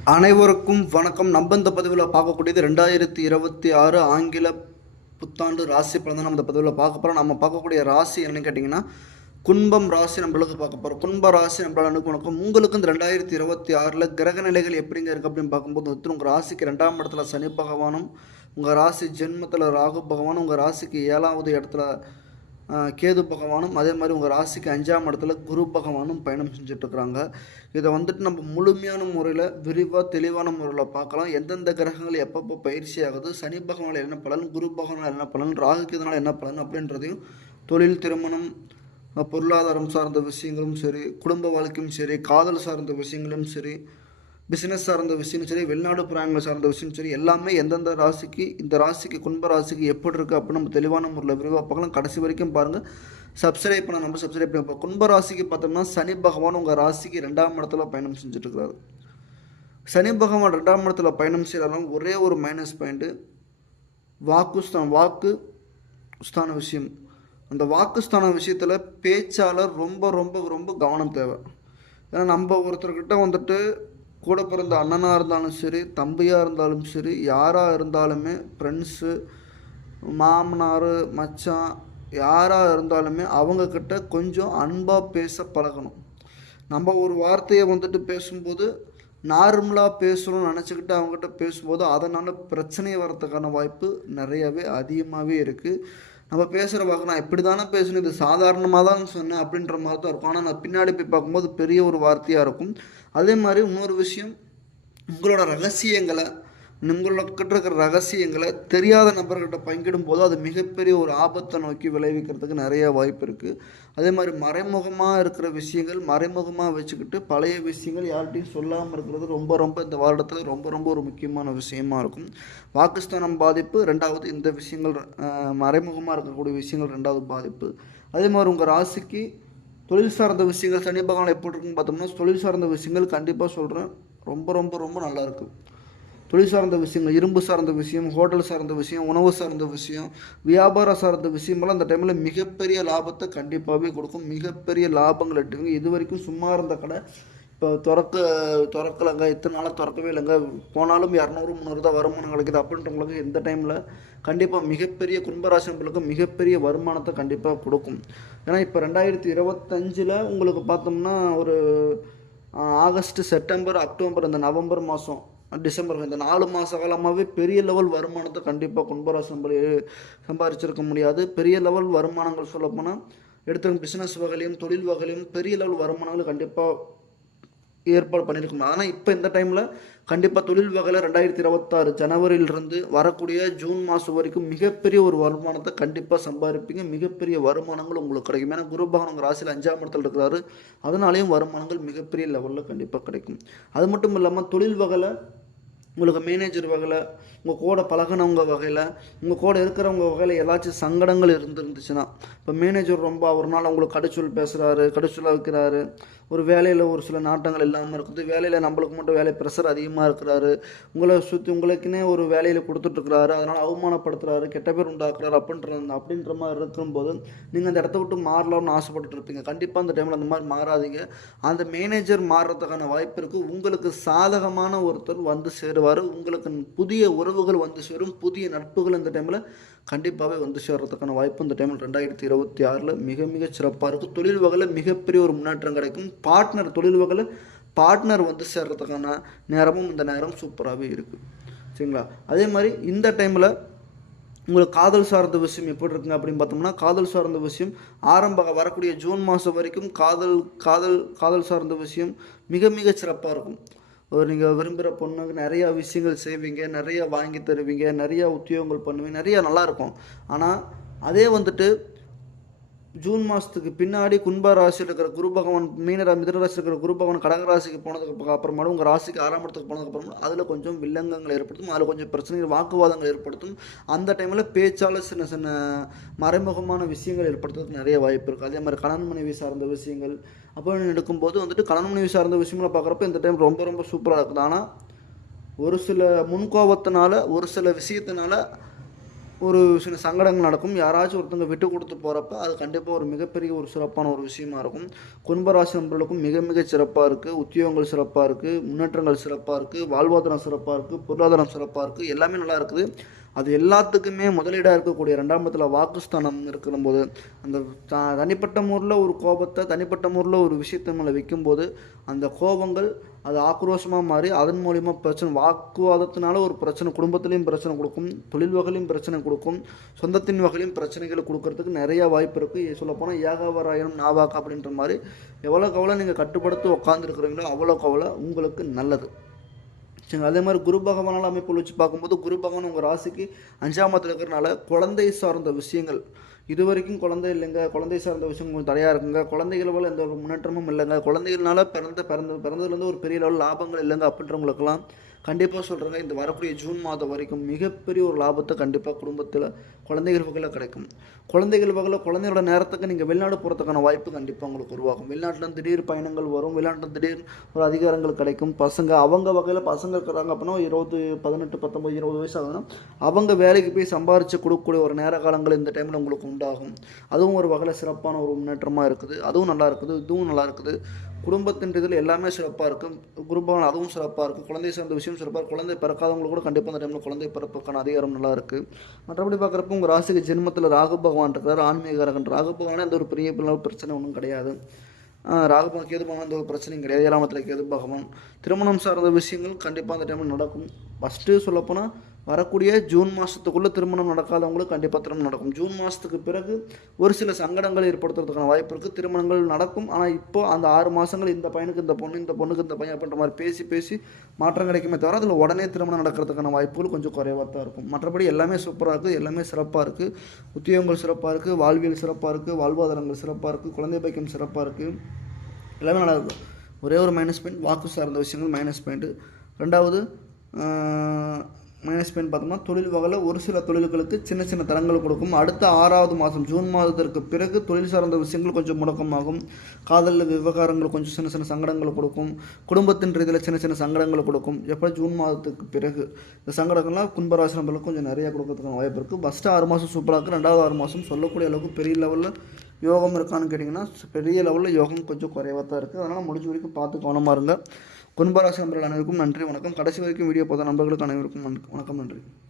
அனைவருக்கும் வணக்கம். நம்ம இந்த பதிவில் பார்க்கக்கூடியது ரெண்டாயிரத்தி இருபத்தி ஆறு ஆங்கில புத்தாண்டு ராசி பலன் நம்ம இந்த பதிவில் பார்க்க போகிறோம் நம்ம பார்க்கக்கூடிய ராசி என்னன்னு கேட்டிங்கன்னா குன்பம் ராசி நம்மளுக்கு பார்க்க போகிறோம் கும்ப ராசி நம்மளால அனுப்பணும் உங்களுக்கு இந்த ரெண்டாயிரத்தி இருபத்தி ஆறில் கிரக நிலைகள் எப்படிங்க இருக்குது அப்படின்னு பார்க்கும்போது ஒருத்தர் உங்கள் ராசிக்கு ரெண்டாம் இடத்துல சனி பகவானும் உங்கள் ராசி ஜென்மத்தில் ராகு பகவானும் உங்கள் ராசிக்கு ஏழாவது இடத்துல கேது பகவானும் அதே மாதிரி உங்கள் ராசிக்கு அஞ்சாம் இடத்துல குரு பகவானும் பயணம் செஞ்சுட்டு இருக்கிறாங்க இதை வந்துட்டு நம்ம முழுமையான முறையில் விரிவாக தெளிவான முறையில் பார்க்கலாம். எந்தெந்த கிரகங்கள் எப்பப்போ பயிற்சி ஆகுது சனி பகவானால் என்ன பலன் குரு பகவானால் என்ன பலன் ராகுக்கு இதனால் என்ன பலன் அப்படின்றதையும் தொழில் திருமணம் பொருளாதாரம் சார்ந்த விஷயங்களும் சரி குடும்ப வாழ்க்கையும் சரி காதல் சார்ந்த விஷயங்களும் சரி பிஸ்னஸ் சார்ந்த விஷயம் சரி வெளிநாடு பிரயாணங்கள் சார்ந்த விஷயம் சரி எல்லாமே எந்தெந்த ராசிக்கு இந்த ராசிக்கு கும்ப ராசிக்கு எப்படி இருக்குது அப்படின்னு நம்ம தெளிவான முறையில் விரிவாக பார்க்கலாம். கடைசி வரைக்கும் பாருங்கள் சப்ஸ்கிரைப் பண்ண நம்ம சப்ஸ்கிரைப் பண்ணி பார்ப்போம். கும்ப ராசிக்கு பார்த்தோம்னா சனி பகவான் உங்கள் ராசிக்கு ரெண்டாம் இடத்துல பயணம் செஞ்சுட்ருக்கிறாரு சனி பகவான் ரெண்டாம் இடத்துல பயணம் செய்கிறாலும் ஒரே ஒரு மைனஸ் பாயிண்ட்டு வாக்குஸ்தான் வாக்கு ஸ்தான விஷயம். அந்த வாக்குஸ்தான விஷயத்தில் பேச்சாளர் ரொம்ப ரொம்ப ரொம்ப கவனம் தேவை. ஏன்னா நம்ம ஒருத்தர்கிட்ட வந்துட்டு கூட பிறந்த அண்ணனாக இருந்தாலும் சரி தம்பியாக இருந்தாலும் சரி யாராக இருந்தாலுமே ஃப்ரெண்ட்ஸு மாமனார் மச்சான் யாராக இருந்தாலுமே அவங்கக்கிட்ட கொஞ்சம் அன்பாக பேச பழகணும். நம்ம ஒரு வார்த்தையை வந்துட்டு பேசும்போது நார்மலாக பேசணும்னு நினச்சிக்கிட்டு அவங்ககிட்ட பேசும்போது அதனால் பிரச்சனை வரத்துக்கான வாய்ப்பு நிறையவே அதிகமாகவே இருக்குது நம்ம பேசுகிற வாக்கு நான் இப்படி தானே பேசணும்? இது சாதாரணமாக தான் சொன்னேன் அப்படின்ற மாதிரி தான் இருக்கும். ஆனால் நான் பின்னாடி போய் பார்க்கும்போது பெரிய ஒரு வார்த்தையாக இருக்கும். அதே மாதிரி இன்னொரு விஷயம் உங்களோட ரகசியங்களை உங்கள்கிட்ட இருக்கிற ரகசியங்களை தெரியாத நபர்கிட்ட பங்கிடும் போது அது மிகப்பெரிய ஒரு ஆபத்தை நோக்கி விளைவிக்கிறதுக்கு நிறைய வாய்ப்பு இருக்குது அதே மாதிரி மறைமுகமாக இருக்கிற விஷயங்கள் மறைமுகமாக வச்சுக்கிட்டு பழைய விஷயங்கள் யார்கிட்டையும் சொல்லாமல் இருக்கிறது ரொம்ப ரொம்ப இந்த வருடத்தில் ரொம்ப ரொம்ப ஒரு முக்கியமான விஷயமா இருக்கும். பாகிஸ்தானம் பாதிப்பு ரெண்டாவது இந்த விஷயங்கள் மறைமுகமாக இருக்கக்கூடிய விஷயங்கள் ரெண்டாவது பாதிப்பு. அதே மாதிரி உங்கள் ராசிக்கு தொழில் சார்ந்த விஷயங்கள் சனி பகவான் எப்படி இருக்குன்னு பார்த்தோம்னா தொழில் சார்ந்த விஷயங்கள் கண்டிப்பாக சொல்கிறேன் ரொம்ப ரொம்ப ரொம்ப நல்லா இருக்குது தொழில் சார்ந்த விஷயங்கள் இரும்பு சார்ந்த விஷயம் ஹோட்டல் சார்ந்த விஷயம் உணவு சார்ந்த விஷயம் வியாபாரம் சார்ந்த விஷயமெல்லாம் அந்த டைமில் மிகப்பெரிய லாபத்தை கண்டிப்பாகவே கொடுக்கும். மிகப்பெரிய லாபங்கள் எட்டுவீங்க இது வரைக்கும் சும்மா இருந்த கடை இப்போ திறக்க திறக்கலைங்க. இத்தனை நாளாக திறக்கவே இல்லைங்க. போனாலும் இரநூறு முந்நூறு தான் வருமானம் கிடைக்குது அப்படின்றவங்களுக்கு இந்த டைமில் கண்டிப்பாக மிகப்பெரிய கும்பராசினங்களுக்கு மிகப்பெரிய வருமானத்தை கண்டிப்பாக கொடுக்கும். ஏன்னா இப்போ ரெண்டாயிரத்தி இருபத்தஞ்சில் உங்களுக்கு பார்த்தோம்னா ஒரு ஆகஸ்ட் செப்டம்பர் அக்டோபர் இந்த நவம்பர் மாதம் டிசம்பர் இந்த நாலு மாத காலமாகவே பெரிய லெவல் வருமானத்தை கண்டிப்பாக கும்பராசி சம்பளி சம்பாரிச்சிருக்க முடியாது. பெரிய லெவல் வருமானங்கள் சொல்லப்போனால் எடுத்துக்க பிஸ்னஸ் வகையிலையும் தொழில் வகையிலையும் பெரிய லெவல் வருமானங்கள் கண்டிப்பாக ஏற்பாடு பண்ணியிருக்கணும் ஆனால் இப்போ இந்த டைமில் கண்டிப்பாக தொழில் வகையில் ரெண்டாயிரத்தி இருபத்தாறு ஜனவரியிலிருந்து வரக்கூடிய ஜூன் மாதம் வரைக்கும் மிகப்பெரிய ஒரு வருமானத்தை கண்டிப்பாக சம்பாதிப்பீங்க மிகப்பெரிய வருமானங்கள் உங்களுக்கு கிடைக்கும். ஏன்னா குரு பகவான் உங்கள் ராசியில் அஞ்சாம் இடத்துல இருக்கிறாரு. அதனாலேயும் வருமானங்கள் மிகப்பெரிய லெவலில் கண்டிப்பாக கிடைக்கும். அது மட்டும் இல்லாமல் தொழில் வகையில் உங்களுக்கு மேனேஜர் வகையில் உங்கள் கூட பழகினவங்க வகையில் உங்கள் கூட இருக்கிறவங்க வகையில் ஏதாச்சும் சங்கடங்கள் இருந்துருந்துச்சுன்னா இப்போ மேனேஜர் ரொம்ப ஒரு நாள் உங்களுக்கு கடைச்சொல் பேசுகிறாரு கடைச்சொல்லாக வைக்கிறாரு. ஒரு வேலையில் ஒரு சில நாட்டங்கள் இல்லாமல் இருக்குது. வேலையில் நம்மளுக்கு மட்டும் வேலை ப்ரெஷர் அதிகமாக இருக்கிறாரு. உங்களை சுற்றி உங்களுக்குன்னே ஒரு வேலையில் கொடுத்துட்ருக்குறாரு அதனால் அவமானப்படுத்துறாரு. கெட்ட பேர் உண்டாக்குறாரு அப்படின்ற அப்படின்ற மாதிரி இருக்கும்போது நீங்கள் அந்த இடத்த விட்டு மாறலாம்னு ஆசைப்பட்டு இருப்பீங்க. கண்டிப்பாக அந்த டைமில் அந்த மாதிரி மாறாதீங்க. அந்த மேனேஜர் மாறுறதுக்கான வாய்ப்பு இருக்குது உங்களுக்கு சாதகமான ஒருத்தர் வந்து சேருவார். உங்களுக்கு புதிய உறவுகள் வந்து சேரும். புதிய நட்புகள் இந்த டைமில் கண்டிப்பாகவே வந்து சேர்றதுக்கான வாய்ப்பு இந்த டைமில் ரெண்டாயிரத்தி இருபத்தி ஆறில் மிக மிக சிறப்பாக இருக்கும் தொழில் வகையில் மிகப்பெரிய ஒரு முன்னேற்றம் கிடைக்கும். பார்ட்னர் தொழில் வகையில் பார்ட்னர் வந்து சேர்றதுக்கான நேரமும் இந்த நேரம் சூப்பராகவே இருக்குது சரிங்களா? அதே மாதிரி இந்த டைமில் உங்களுக்கு காதல் சார்ந்த விஷயம் எப்படி இருக்குங்க அப்படின்னு பார்த்தோம்னா காதல் சார்ந்த விஷயம் ஆரம்ப வரக்கூடிய ஜூன் மாதம் வரைக்கும் காதல் காதல் காதல் சார்ந்த விஷயம் மிக மிக சிறப்பாக இருக்கும். ஒரு நீங்கள் விரும்புகிற பொண்ணுக்கு நிறையா விஷயங்கள் செய்வீங்க நிறையா வாங்கி தருவீங்க நிறையா உத்தியோகங்கள் பண்ணுவீங்க நிறையா நல்லா இருக்கும். ஆனால் அதே வந்துட்டு ஜூன் மாதத்துக்கு பின்னாடி கும்ப ராசியில் இருக்கிற குரு பகவான் மீனரா மிதன ராசியில் இருக்கிற குரு பகவான் கடக ராசிக்கு போனதுக்கு அப்புறமாலும் உங்கள் ராசிக்கு ஆறாம் இடத்துக்கு போனதுக்கு அப்புறமா அதில் கொஞ்சம் வில்லங்கங்கள் ஏற்படுத்தும். அதில் கொஞ்சம் பிரச்சனைகள் வாக்குவாதங்கள் ஏற்படுத்தும். அந்த டைமில் பேச்சால் சின்ன சின்ன மறைமுகமான விஷயங்கள் ஏற்படுத்துறதுக்கு நிறைய வாய்ப்பு இருக்குது அதே மாதிரி கணவன் மனைவி சார்ந்த விஷயங்கள். அப்படின்னு எடுக்கும்போது வந்துட்டு கணவன் மனைவி சார்ந்த விஷயங்களை பார்க்குறப்ப இந்த டைம் ரொம்ப ரொம்ப சூப்பராக இருக்குது. ஆனால் ஒரு சில முன்கோபத்தினால ஒரு சில விஷயத்தினால ஒரு சில சங்கடங்கள் நடக்கும். யாராச்சும் ஒருத்தவங்க விட்டு கொடுத்து போகிறப்ப அது கண்டிப்பாக ஒரு மிகப்பெரிய ஒரு சிறப்பான ஒரு விஷயமா இருக்கும். கும்பராசி நண்பர்களுக்கும் மிக மிக சிறப்பாக இருக்குது உத்தியோகங்கள் சிறப்பாக இருக்குது முன்னேற்றங்கள் சிறப்பாக இருக்குது வாழ்வாதாரம் சிறப்பாக இருக்குது பொருளாதாரம் சிறப்பாக இருக்குது எல்லாமே நல்லா இருக்குது. அது எல்லாத்துக்குமே முதலீடாக இருக்கக்கூடிய ரெண்டாம் இடத்துல வாக்குஸ்தானம் இருக்கும்போது அந்த தனிப்பட்ட முறையில் ஒரு கோபத்தை தனிப்பட்ட முறையில் ஒரு விஷயத்தை மேலே வைக்கும்போது அந்த கோபங்கள் அது ஆக்ரோஷமாக மாறி அதன் மூலிமா பிரச்சனை வாக்குவாதத்தினால ஒரு பிரச்சனை குடும்பத்துலேயும் பிரச்சனை கொடுக்கும் தொழில் வகையிலையும் பிரச்சனை கொடுக்கும் சொந்தத்தின் வகையிலையும் பிரச்சனைகளை கொடுக்கறதுக்கு நிறைய வாய்ப்பு இருக்குது சொல்லப்போனால் ஏகாவராயணம் நாவாக்கா அப்படின்ற மாதிரி எவ்வளோக்கு எவ்வளோ நீங்கள் கட்டுப்படுத்தி உட்காந்துருக்குறீங்களோ அவ்வளோக்கு அவ்வளோ உங்களுக்கு நல்லது. சரிங்க அதே மாதிரி குரு பகவானால் அமைப்பில் வச்சு பார்க்கும்போது குரு பகவான் உங்கள் ராசிக்கு அஞ்சாம் இடத்துல இருக்கிறனால குழந்தை சார்ந்த விஷயங்கள். இது வரைக்கும் குழந்தை இல்லைங்க. குழந்தை சார்ந்த விஷயம் கொஞ்சம் தடையாக இருக்குங்க. குழந்தைகள் எந்த ஒரு முன்னேற்றமும் இல்லைங்க. குழந்தைகள்னால பிறந்த பிறந்த பிறந்ததுலேருந்து ஒரு பெரிய லெவல் லாபங்கள் இல்லைங்க அப்படின்றவங்களுக்கெல்லாம் கண்டிப்பாக சொல்கிறேங்க இந்த வரக்கூடிய ஜூன் மாதம் வரைக்கும் மிகப்பெரிய ஒரு லாபத்தை கண்டிப்பாக குடும்பத்தில் குழந்தைகள் வகையில் கிடைக்கும். குழந்தைகள் வகையில் குழந்தையோட நேரத்துக்கு நீங்கள் வெளிநாடு போகிறதுக்கான வாய்ப்பு கண்டிப்பாக உங்களுக்கு உருவாகும். வெளிநாட்டில் திடீர் பயணங்கள் வரும். வெளிநாட்டில் திடீர் ஒரு அதிகாரங்கள் கிடைக்கும். பசங்க அவங்க வகையில் பசங்க இருக்கிறாங்க அப்படின்னா இருபது பதினெட்டு பத்தொம்பது இருபது வயசு ஆகுதுன்னா அவங்க வேலைக்கு போய் சம்பாரித்து கொடுக்கக்கூடிய ஒரு நேர காலங்கள் இந்த டைமில் உங்களுக்கு உண்டாகும். அதுவும் ஒரு வகையில் சிறப்பான ஒரு முன்னேற்றமாக இருக்குது. அதுவும் நல்லா இருக்குது. இதுவும் நல்லா இருக்குது. குடும்பத்தின் இதில் எல்லாமே சிறப்பாக இருக்கும் குடும்பம் அதுவும் சிறப்பாக இருக்கும் குழந்தை சார்ந்த விஷயம் சிறப்பாக குழந்தை பிறக்காதவங்களுக்கு கூட கண்டிப்பாக அந்த டைமில் குழந்தை பிறப்புக்கான அதிகாரம் நல்லா இருக்குது மற்றபடி பார்க்குறப்ப உங்கள் ராசிக்கு ஜென்மத்தில் ராகு பகவான் இருக்கிறார். ஆன்மீகரகன் ராகு பகவானே அந்த ஒரு பெரிய பிள்ளை பிரச்சனை ஒன்றும் கிடையாது. ராகு பகவான் கேது பகவான் அந்த ஒரு பிரச்சனையும் கிடையாது. ஏழாமத்தில் கேது பகவான். திருமணம் சார்ந்த விஷயங்கள் கண்டிப்பாக அந்த டைமில் நடக்கும். ஃபஸ்ட்டு சொல்லப்போனால் வரக்கூடிய ஜூன் மாதத்துக்குள்ளே திருமணம் நடக்காதவங்களுக்கு கண்டிப்பாக திருமணம் நடக்கும். ஜூன் மாதத்துக்கு பிறகு ஒரு சில சங்கடங்கள் ஏற்படுத்துறதுக்கான வாய்ப்பு இருக்குது திருமணங்கள் நடக்கும். ஆனால் இப்போ அந்த ஆறு மாதங்கள் இந்த பையனுக்கு இந்த பொண்ணு இந்த பொண்ணுக்கு இந்த பையன் அப்படின்ற மாதிரி பேசி பேசி மாற்றம் கிடைக்குமே தவிர அதில் உடனே திருமணம் நடக்கிறதுக்கான வாய்ப்புகள் கொஞ்சம் குறைவாக தான் இருக்கும். மற்றபடி எல்லாமே சூப்பராக இருக்குது எல்லாமே சிறப்பாக இருக்குது உத்தியோகங்கள் சிறப்பாக இருக்குது வாழ்வியல் சிறப்பாக இருக்குது வாழ்வாதாரங்கள் சிறப்பாக இருக்குது குழந்தை பைக்கம் சிறப்பாக இருக்குது எல்லாமே நல்லா இருக்கும் ஒரே ஒரு மைனஸ் பாயிண்ட் வாக்கு சார்ந்த விஷயங்கள் மைனஸ் பாயிண்ட்டு ரெண்டாவது மேனேஜ்மெண்ட் பார்த்தோம்னா தொழில் வகையில் ஒரு சில தொழில்களுக்கு சின்ன சின்ன தரங்கள் கொடுக்கும். அடுத்த ஆறாவது மாதம் ஜூன் மாதத்திற்கு பிறகு தொழில் சார்ந்த விஷயங்கள் கொஞ்சம் முடக்கமாகும். காதல் விவகாரங்கள் கொஞ்சம் சின்ன சின்ன சங்கடங்களை கொடுக்கும். குடும்பத்தின் ரீதியில் சின்ன சின்ன சங்கடங்களை கொடுக்கும். எப்போ? ஜூன் மாதத்துக்கு பிறகு. இந்த சங்கடங்கள்லாம் கும்பராசிரம்பளுக்கு கொஞ்சம் நிறைய கொடுக்கறதுக்கான வாய்ப்பு இருக்குது ஃபஸ்ட்டு ஆறு மாதம் சூப்பராக இருக்குது ரெண்டாவது ஆறு மாதம் சொல்லக்கூடிய அளவுக்கு பெரிய லெவலில் யோகம் இருக்கான்னு கேட்டிங்கன்னா பெரிய லெவலில் யோகம் கொஞ்சம் குறைவாக தான் இருக்குது அதனால் முடிஞ்ச வரைக்கும் பார்த்து கவனமாக இருங்க. குன்பராசி நண்பர்கள் அனைவருக்கும் நன்றி வணக்கம். கடைசி வரைக்கும் வீடியோ பார்த்த நண்பர்களுக்கு அனைவருக்கும் வணக்கம் நன்றி.